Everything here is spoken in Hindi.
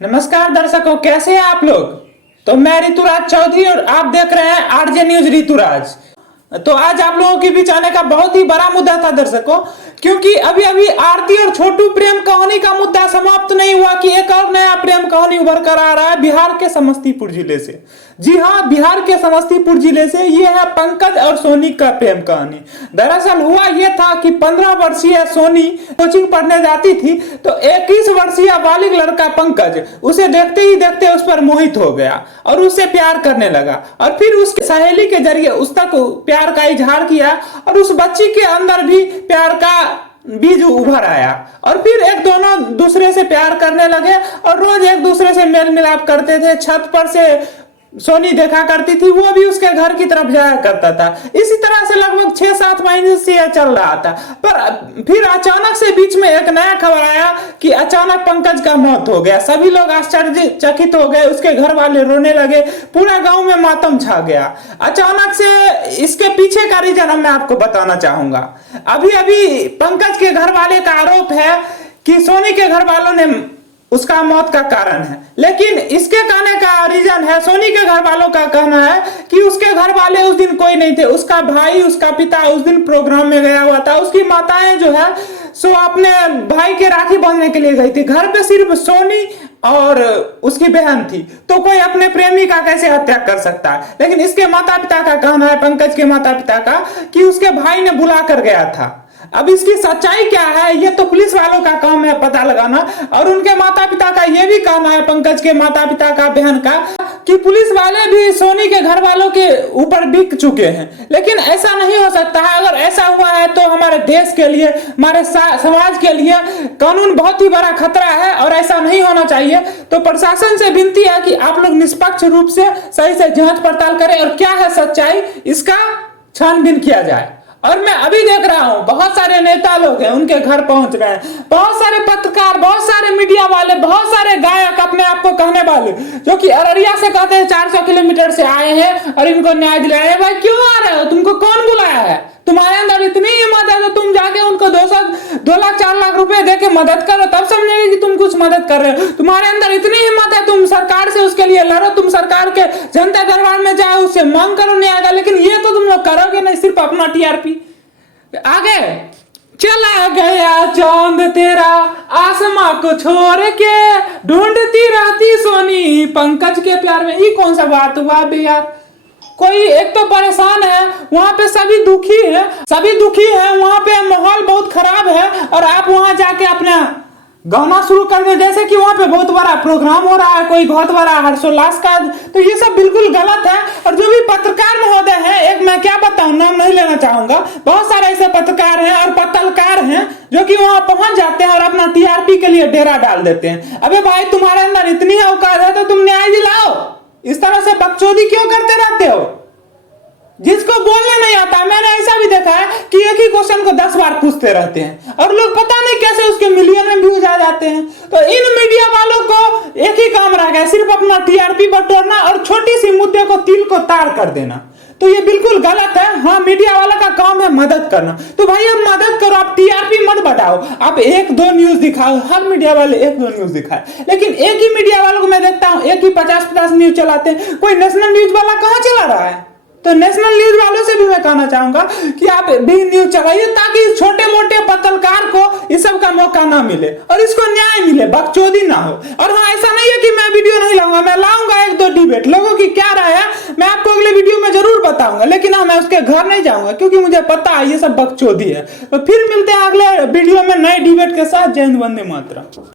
नमस्कार दर्शकों, कैसे हैं आप लोग। तो मैं ऋतुराज चौधरी और आप देख रहे हैं आरजे न्यूज ऋतुराज। तो आज आप लोगों के बीच आने का बहुत ही बड़ा मुद्दा था दर्शकों, क्योंकि अभी अभी आरती और छोटू प्रेम कहानी का मुद्दा समाप्त नहीं हुआ कि एक और नया प्रेम कहानी उभर कर आ रहा है बिहार के समस्तीपुर जिले से। जी हाँ, बिहार के समस्तीपुर जिले से ये है पंकज और सोनी का प्रेम कहानी। दरअसल हुआ ये था कि 15 वर्षीय सोनी कोचिंग पढ़ने जाती थी तो 21 वर्षीय बालिग लड़का पंकज उसे देखते ही देखते उस पर मोहित हो गया और उससे प्यार करने लगा और फिर उसकी सहेली के जरिए उस तक प्यार का इजहार किया और उस बच्ची के अंदर भी प्यार का बीज उभर आया और फिर एक दोनों दूसरे से प्यार करने लगे और रोज एक दूसरे से मेल मिलाप करते थे। छत पर से सोनी देखा करती थी, वो भी उसके घर की तरफ जाया करता था। इसी तरह से लगभग 6-7 महीने से यह चल रहा था, पर फिर अचानक से बीच में एक नया खबर आया कि अचानक पंकज का मौत हो गया। सभी लोग आश्चर्यचकित हो गए, उसके घर वाले रोने लगे, पूरा गांव में मातम छा गया। अचानक से इसके पीछे का रीजन मैं आपको बताना चाहूंगा। अभी अभी पंकज के घर वाले का आरोप है कि सोनी के घर वालों ने उसका मौत का कारण है, लेकिन इसके कहने का रीजन है, सोनी के घर वालों का कहना है कि उसके घर वाले उस दिन कोई नहीं थे। उसका भाई, उसका पिता उस दिन प्रोग्राम में गया हुआ था। उसकी माताएं जो है सो अपने भाई के राखी बांधने के लिए गई थी। घर पे सिर्फ सोनी और उसकी बहन थी, तो कोई अपने प्रेमी का कैसे हत्या कर सकता है। लेकिन इसके माता पिता का कहना है, पंकज के माता पिता का, कि उसके भाई ने बुला कर गया था। अब इसकी सच्चाई क्या है ये तो पुलिस वालों का काम है पता लगाना, और उनके माता पिता का ये भी कहना है, पंकज के माता पिता का, बहन का, कि पुलिस वाले भी सोनी के घर वालों के ऊपर बिक चुके हैं। लेकिन ऐसा नहीं हो सकता है। अगर ऐसा हुआ है तो हमारे देश के लिए, हमारे समाज के लिए कानून बहुत ही बड़ा खतरा है और ऐसा नहीं होना चाहिए। तो प्रशासन से विनती है कि आप लोग निष्पक्ष रूप से सही से जांच पड़ताल करें और क्या है सच्चाई इसका छानबीन किया जाए। और मैं अभी देख रहा हूं बहुत सारे नेता लोग हैं, उनके घर पहुंच रहे हैं, बहुत सारे पत्रकार, बहुत सारे मीडिया वाले, बहुत सारे गायक, अपने आप को कहने वाले, जो कि अररिया से कहते हैं 400 किलोमीटर से आए हैं और इनको न्याय दिलाया है। भाई क्यों आ रहे हो? तुमको कौन बुलाया है? तुम्हारे अंदर इतनी हिम्मत है तो तुम जाके उनको 2 लाख 4 लाख रुपए देके मदद करो, तब समझेंगे कि तुम कुछ मदद कर रहे हो। तुम्हारे अंदर इतनी हिम्मत है, तुम सरकार से उसके लिए लड़ो, तुम सरकार के जनता दरबार में जाओ, उससे मांग करो न्याय का। लेकिन ये तो तुम लोग करोगे नहीं, सिर्फ अपना टीआरपी। आगे चला गया चांद तेरा आसमां को छोड़ के, ढूंढती रहती सोनी पंकज के प्यार में। ये कौन सा बात हुआ बे यार? कोई एक तो परेशान है, वहां पे सभी दुखी है, वहां पे माहौल बहुत खराब है, और आप वहां जाके अपना गाना शुरू कर दे जैसे कि वहां पे बहुत बड़ा प्रोग्राम हो रहा है, कोई बहुत बड़ा हर्षोल्लास का। तो ये सब बिल्कुल गलत है। और जो भी पत्रकार महोदय हैं, एक मैं क्या बताऊं, नाम नहीं लेना चाहूंगा, बहुत सारे ऐसे पत्रकार हैं और पत्रकार हैं जो कि वहां पहुंच जाते हैं और अपना टीआरपी के लिए डेरा डाल देते हैं। अबे भाई, तुम्हारे अंदर इतनी औकात है तो तुम न्याय दिलाओ, इस तरह से बकचोदी क्यों करते रहते हो? जिसको बोलने नहीं आता, मैंने ऐसा भी देखा है कि एक ही क्वेश्चन को 10 बार पूछते रहते हैं और लोग पता नहीं कैसे उसके मिलियन में व्यूज आ जाते हैं। तो इन मीडिया वालों को एक ही काम रह गया, सिर्फ अपना टीआरपी बटोरना और छोटी सी मुद्दे को तिल को तार कर देना। तो ये बिल्कुल गलत है। हाँ, मीडिया वाला का काम है मदद करना, तो भाई अब मदद करो, आप टीआरपी मत बढ़ाओ, आप 1-2 न्यूज दिखाओ। हर मीडिया वाले 1-2 न्यूज दिखाए, लेकिन एक ही मीडिया वालों को मैं देखता हूँ एक ही 50-50 न्यूज चलाते हैं। कोई नेशनल न्यूज वाला कहाँ चला रहा है? तो नेशनल न्यूज वालों से भी मैं कहना चाहूंगा कि आप भी न्यूज चलाइए, ताकि छोटे मोटे पत्रकार को इस सब का मौका ना मिले और इसको न्याय मिले, बकचोदी ना हो। और हाँ, ऐसा नहीं है कि मैं वीडियो नहीं लाऊंगा, मैं लाऊंगा 1-2 डिबेट, लोगों की क्या राय है मैं आपको अगले वीडियो में जरूर बताऊंगा। लेकिन हाँ, मैं उसके घर नहीं जाऊंगा क्योंकि मुझे पता है ये सब बकचोदी है। तो फिर मिलते हैं अगले वीडियो में नए डिबेट के साथ। जय हिंद, वंदे मातरम।